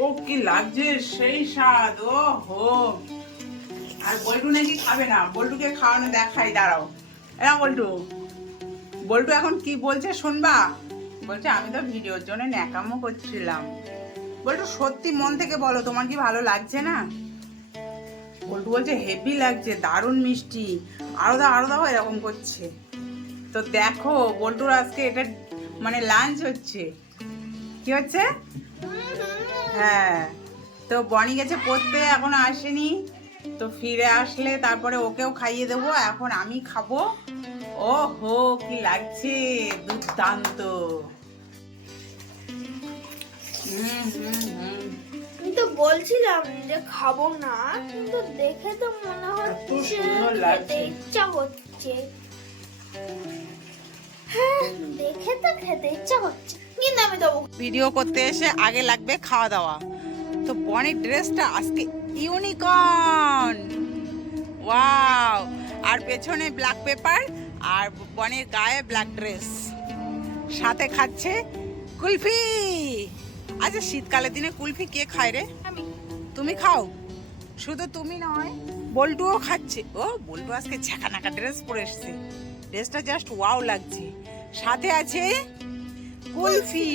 ও কি লাগছে সেই স্বাদ ও হো আর বল্টু নাকি খাবে না, বল্টুকে খাওয়ানো দেখাই, দাঁড়াও। এরা বল্টু বল্টু এখন কি বলছে শুনবা? বলছে, আমি তো ভিডিওর জন্য ন্যাকামো করছিলাম। বল্টু, সত্যি মন থেকে বলো, তোমার কি ভালো লাগছে না? বল্টু বলছে, হেভি লাগছে, দারুণ মিষ্টি। আরও দাও আরও দাও, এরকম করছে। তো দেখো, বল্টুর আজকে এটা মানে লাঞ্চ হচ্ছে। কি হচ্ছে? হ্যাঁ তো বনি গেছে পড়তে এখনও আসেনি। তো ফিরে আসলে তারপরে ওকেও খাইয়ে দেবো এখন আমি খাব। ও হো কি লাগছে দুর্দান্ত। আমি তো বলছিলাম যে খাব না কিন্তু দেখে তো মনে হচ্ছে খেতে ইচ্ছা করছে হ্যাঁ দেখে তো খেতে ইচ্ছা করছে কিন্তু আমি দেবো। ভিডিও করতে এসে আগে লাগবে খাওয়া দাওয়া। তো বনের ড্রেসটা আজকে ইউনিকর্ন। ওয়াও। আর পেছনে ব্ল্যাক পেপার আর বনের গায়ে ব্ল্যাক ড্রেস। সাথে খাচ্ছে কুলফি। আচ্ছা শীতকালের দিনে কুলফি কে খায় রে? তুমি খাও। শুধু তুমি নয় বল্টুও খাচ্ছে। ও বল্টু আজকে ঝাঁকানাকা ড্রেস পরে এসছে। ড্রেসটা জাস্ট ওয়াও লাগছে। সাথে আছে কুলফি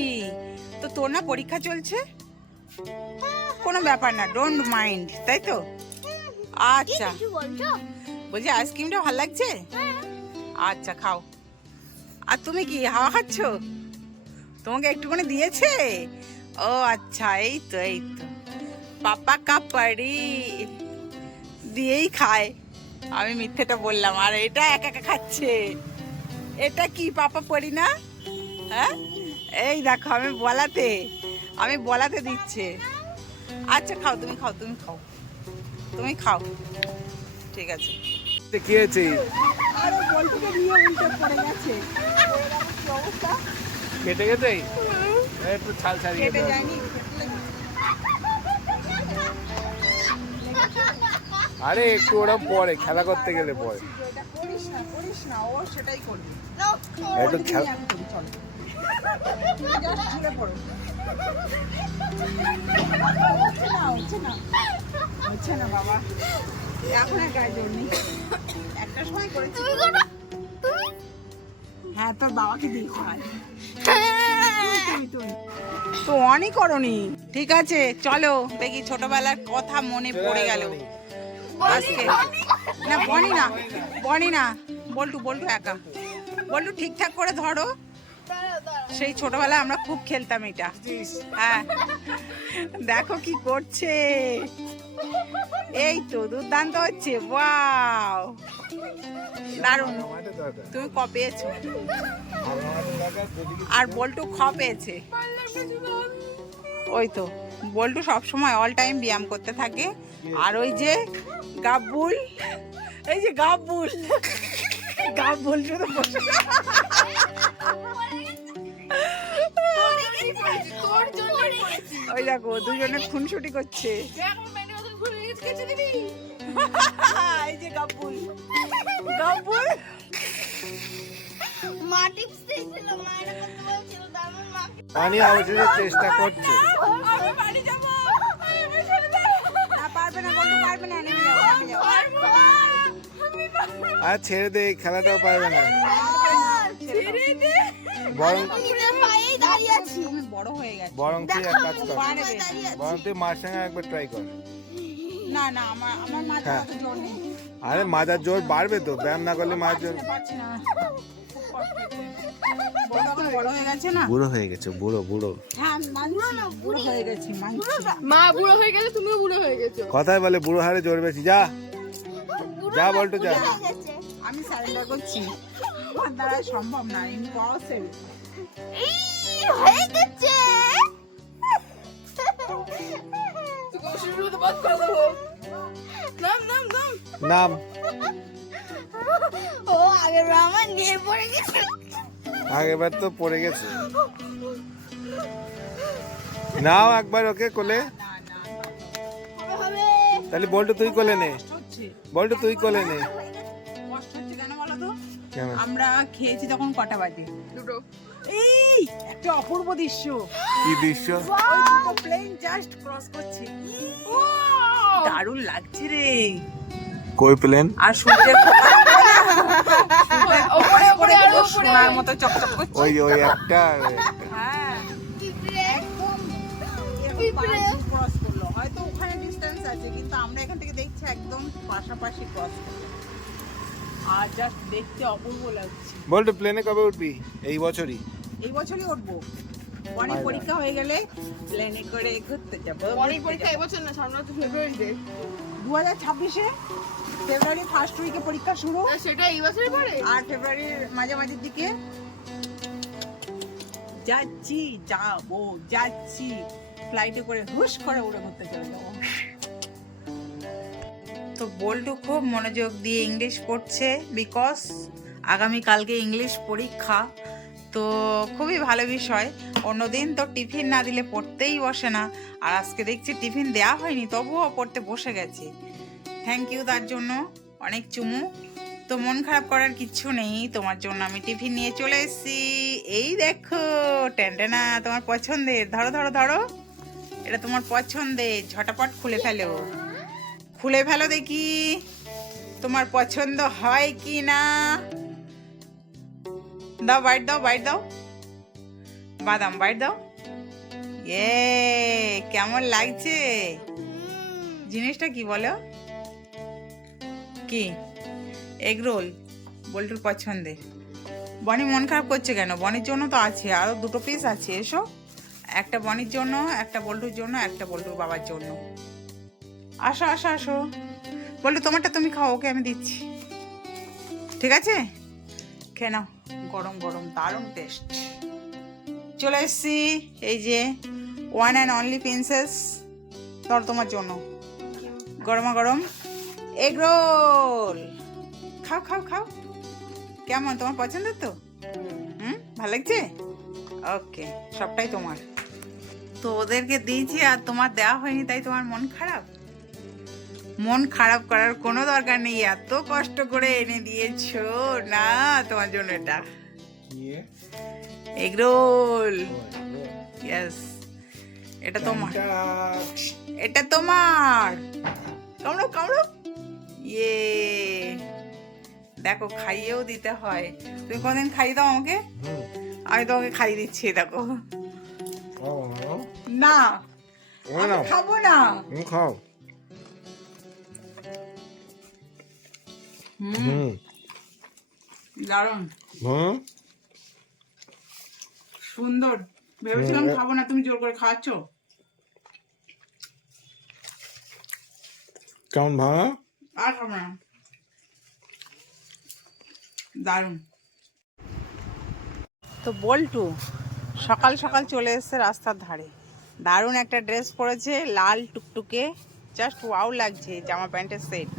তো তোর না পরীক্ষা চলছে? কোনো ব্যাপার না ডোন্ট মাইন্ড তাই তো? আচ্ছা। বলছি? আইসক্রিমটা ভালো লাগছে? হ্যাঁ। আচ্ছা খাও। আর তুমি কি হাওয়া খাচ্ছ? তোমাকে একটুখানি দিয়েছে? ও আচ্ছা এই তো এই তো। পাপা কাপাড়ি দিয়েই খায়। আমি মিথ্যেটা বললাম আর এটা একা একা খাচ্ছে। এটা কি পাপা পড়ি না? হ্যাঁ? এই দেখো আমি বলাতে আমি বলাতে দিচ্ছে। আচ্ছা খাও তুমি খাও তুমি খাও। তুমি খাও। ঠিক আছে। কি হয়েছে? কেটে গেছে? একটু ছাল ছাড়িয়ে কেটে দাও। যায়নি। আরে একটু ওরম পরে খেলা করতে গেলে পরে। একটু খেলা হ্যাঁ তোর বাবাকে দিয়ে খাওয়াই হ্যাঁ। তুমি তুমি তো অনই করনি। ঠিক আছে চলো। দেখি ছোটবেলার কথা মনে পড়ে গেল। আজকে না, বনি না বনি না, বল্টু বল্টু একা। বল্টু, ঠিকঠাক করে ধরো। সেই ছোটবেলায় আমরা খুব খেলতাম এটা। হ্যাঁ। দেখো কি করছে। এই তো, দুর্দান্ত হচ্ছে। ওয়াও। দারুণ। তুমি ক পেয়েছ? আর বল্টু খ পেয়েছে? ওই তো। বল্টু সব সময় অল টাইম ব্যায়াম করতে থাকে। আর ওই যে গাব্বুল এই যে গাব্বুল গাব্বুল শুধু বসে তোর ওই দেখো দুজনে খুনসুটি করছে। এই যে গাব্বুল গাব্বুল মা টিপস পারবে না নেমে যাও নেমে যাও পারব না। আমি পারব না। আর ছেড়ে দে এই খেলাটাও পারবে না। বরং নিজের পায়েই দাঁড়িয়ে আছি। তুমি বড় হয়ে গেছে। বরং তুই এক কাজ কর। বরং তুই মার সঙ্গে একবার ট্রাই কর। না না আমার আমার মাথা হ্যাঁ। জোর নেই। আরে মাজার জোর বাড়বে তো ব্যায়াম না করলে মার জোর বড় হয়ে গেছে না বুড়ো হয়ে গেছে বুড়ো। মা বুড়ো হয়ে গেলে তুমিও বুড়ো হয়ে গেছো। কথায় বলে বুড়ো হারে জোর বেশি যা। যা বলতো যা। আমি সারেন্ডার করছি। আমার দ্বারা সম্ভব না ইম্পসিবল হয়ে গেছে তোকে শুরু তো বন্ধ করে দেবো নাম নাম নাম। নাম। ও আগের বার আমার নিয়ে পড়ে গেছে। আগেবার তো পড়ে গেছে। নাও একবার ওকে কোলে। তাহলে বল্টু তুই কোলে নে। বল্টু তুই কোলে নে। আমরা খেয়েছি তখন কটা বাজে? দুটো। এই একটা অপূর্ব দৃশ্য। কি দৃশ্য? ওই দুটো প্লেন জাস্ট ক্রস করছে। দারুণ লাগছে রে। কই প্লেন আর সূর্যের সোনার মতো চকচক করছে ওই ওই একটা হ্যাঁ ক্রস করল হয়তো ওখানে ডিস্টেন্স আছে কিন্তু আমরা এখান থেকে দেখছি একদম পাশাপাশি ক্রস করল আর জাস্ট দেখতে অপূর্ব লাগছে। বলতো প্লেনে কবে উঠবি? এই বছরই। এই বছরই উঠবো। অনেক পরীক্ষা হয়ে গেলে প্লেনে করে ঘুরতে যাব অনেক পরীক্ষা এবছর না সামনে তো। ফেব্রুয়ারিতে দু হাজার ছাব্বিশে? ফেব্রুয়ারি ফার্স্ট উইকে পরীক্ষা শুরু। সেটা এই বছরই পরে আর ফেব্রুয়ারির মাঝামাঝির দিকে যাচ্ছি যাব যাচ্ছি। ফ্লাইটে করে হুশ করে উড়ে ঘুরতে চলে যাব। তো বল্টু খুব মনোযোগ দিয়ে ইংলিশ পড়ছে বিকজ আগামীকালকে ইংলিশ পরীক্ষা। তো খুবই ভালো বিষয়। অন্যদিন তো টিফিন না দিলে পড়তেই বসে না। আর আজকে দেখছি টিফিন দেওয়া হয়নি তবুও পড়তে বসে গেছে। থ্যাংক ইউ তার জন্য। অনেক চুমু। তো মন খারাপ করার কিচ্ছু নেই। তোমার জন্য আমি টিফিন নিয়ে চলে এসেছি। এই দেখো টেন্টেনা তোমার পছন্দের। ধরো ধরো ধরো। এটা তোমার পছন্দের। ঝটাপট খুলে ফেলো। খুলে ফেলো দেখি। তোমার পছন্দ হয় কি না? দাও বাইট দাও বাইট দাও। বাদাম বাইট দাও। এ কেমন লাগছে? জিনিসটা কি বলো? কি? এগ রোল বল্টুর পছন্দের বনি মন খারাপ করছে কেন? বনির জন্য তো আছে আরও দুটো পিস আছে, এসো। একটা বনির জন্য, একটা বল্টুর জন্য, একটা বল্টুর বাবার জন্য। আসো আসো আসো। বল্টু, তোমারটা তুমি খাও, ওকে আমি দিচ্ছি। ঠিক আছে? খেয়ে নাও। গরম গরম, দারুণ টেস্ট চলে এসছি, এই যে ওয়ান অ্যান্ড অনলি প্রিন্সেস ধর তোমার জন্য। গরমা গরম। এগ রোল খাও খাও খাও। কেমন তোমার পছন্দের তো? হুম ভালো লাগছে? ওকে সবটাই তোমার। তো ওদেরকে দিয়েছি আর তোমার দেওয়া হয়নি তাই তোমার মন খারাপ? মন খারাপ করার কোনো দরকার নেই এত কষ্ট করে এনে দিয়েছ। না তোমার জন্য এটা। এগরোল। ইয়েস এটা তোমার। এটা তোমার। কামড়ো কামড়ো ইয়ে। দেখো খাইয়েও দিতে হয়। তুমি কোনদিন খাইয়ে দাও আমাকে? আমি তোমাকে খাইয়ে দিচ্ছি দেখো। না খাব না। খাও। হুম। হুম। সুন্দর। ভেবেছিলাম খাব না তুমি জোর করে খাওয়াচ্ছ। কেমন ভালো আর না। দারুণ। তো বল্টু, সকাল সকাল চলে এসেছে রাস্তার ধারে। দারুণ একটা ড্রেস পরেছে, লাল টুকটুকে। জাস্ট ওয়াও লাগছে, জামা প্যান্টের সেট।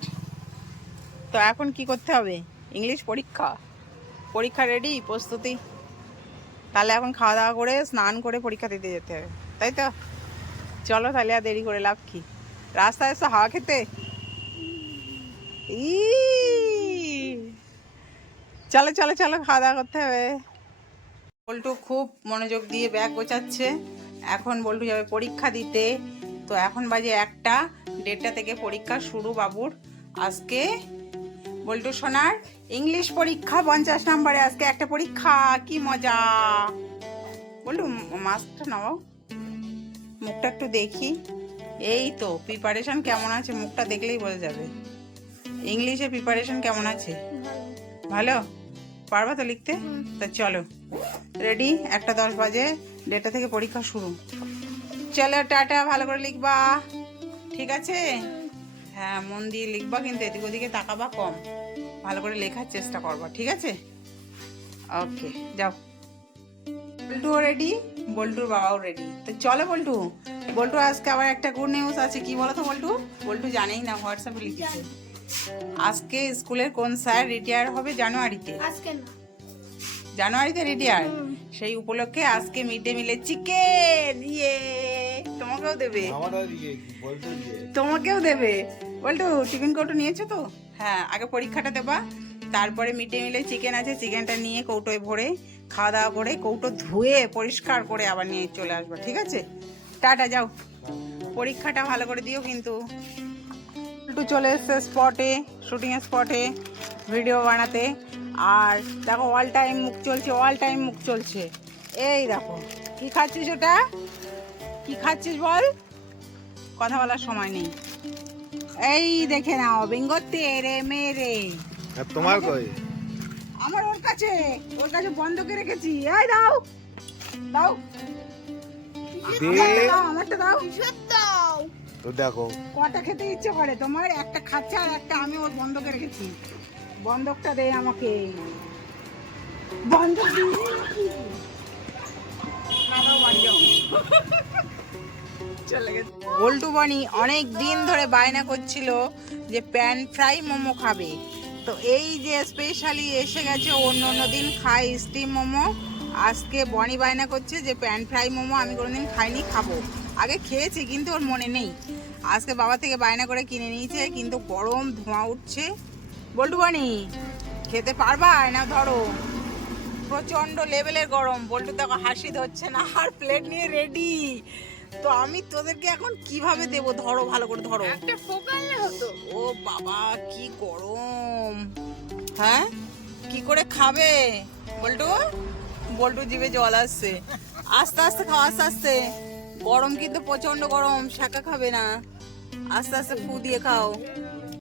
তো এখন কি করতে হবে? ইংলিশ পরীক্ষা? পরীক্ষা রেডি প্রস্তুতি। তাহলে এখন খাওয়া দাওয়া করে, স্নান করে পরীক্ষা দিতে যেতে হবে। তাই তো? চলো তাহলে আর দেরি করে লাভ কি? রাস্তায় এসে হাওয়া খেতে? ই। চলো চলো চলো, খাওয়া দাওয়া করতে হবে। বল্টু খুব মনোযোগ দিয়ে ব্যাগ গোছাচ্ছে। এখন বল্টু যাবে পরীক্ষা দিতে। তো এখন বাজে একটা, দেড়টা থেকে পরীক্ষা শুরু বাবুর। আজকে বল্টু সোনার ইংলিশ পরীক্ষা পঞ্চাশ নম্বরে। আজকে একটা পরীক্ষা, কি মজা। বল্টু, মাস্কটা নাও মুখটা একটু দেখি। এই তো প্রিপারেশন কেমন আছে? মুখটা দেখলেই বোঝা যাবে। ইংলিশে প্রিপারেশন কেমন আছে? ভালো। পারবা তো লিখতে? তা চলো। রেডি একটা দশ বাজে। দেড়টা থেকে পরীক্ষা শুরু। চলো টাটা ভালো করে লিখবা। ঠিক আছে? হ্যাঁ মন দিয়ে লিখবা কিন্তু এদিক ওদিকে তাকাবা কম। ভালো করে লেখার চেষ্টা করবা ঠিক আছে? ওকে যাও। বল্টুও রেডি বল্টুর বাবাও রেডি তো চলো বল্টু। বল্টু আজকে আবার একটা গুড নিউজ আছে। কি বলো তো বল্টু? বল্টু জানেই না হোয়াটসঅ্যাপে লিখেছে। আজকে স্কুলের কোন স্যার রিটায়ার হবে জানুয়ারিতে? আজকে না। জানুয়ারিতে রিটায়ার সেই উপলক্ষে আজকে মিড ডে মিলে চিকেন ইয়ে। তোমাকেও দেবে। তোমাকেও দেবে। বল্টু টিফিন কৌটো নিয়েছো তো? হ্যাঁ আগে পরীক্ষাটা দেবা। তারপরে মিড ডে মিলে চিকেন আছে চিকেনটা নিয়ে কৌটোয় ভরে খাওয়া দাওয়া করে কৌটো ধুয়ে পরিষ্কার করে আবার নিয়ে চলে আসব ঠিক আছে? টাটা যাও। পরীক্ষাটা ভালো করে দিও কিন্তু। একটু চলে এসছে স্পটে শুটিং স্পটে ভিডিও বানাতে। আর দেখো অল টাইম মুখ চলছে অল টাইম মুখ চলছে। এই দেখো কি খাচ্ছিস ওটা? কি খাচ্ছিস বল? কথা বলার সময় নেই। এই দেখে নাও বেঙ্গতে রে মেরে। আর তোমার কই? আমার ওর কাছে ওর কাছে বন্ধ করে রেখেছি। এই দাও দাও। আমারটা দাও আমারটা দাও। তো দেখো। কটা খেতে ইচ্ছে করে? তোমার একটা খাচ্ছে আর একটা আমি ওর বন্ধকে রেখেছি। বন্ধকটা দে আমাকে। বন্ধক চলে গেছে। অনেক দিন ধরে বায়না করছিল যে প্যান ফ্রাই মোমো খাবে। তো এই যে স্পেশালি এসে গেছে, অন্য অন্য দিন খাই স্টিম মোমো। আজকে বনি বায়না করছে যে প্যান ফ্রাই মোমো আমি কোনোদিন খাইনি, খাব। আগে খেয়েছি কিন্তু ওর মনে নেই। আজকে বাবা থেকে বায়না করে কিনে নিয়েছে কিন্তু গরম ধোঁয়া উঠছে। বল্টু বানি খেতে পারবা? না ধরো। প্রচণ্ড লেভেলের গরম। বল্টু দেখো হাসি ধরছে না আর প্লেট নিয়ে রেডি তো আমি তোদেরকে এখন কীভাবে দেব? ধরো ভালো করে ধরো। একটা ফোকালে হতো। ও বাবা কি গরম। হ্যাঁ? কি করে খাবে? বল্টু? বল্টু জিভে জল আসছে। আস্তে আস্তে খাও আস্তে আস্তে। গরম কিন্তু প্রচণ্ড গরম শাখা খাবে না। আস্তে আস্তে ফু দিয়ে খাও।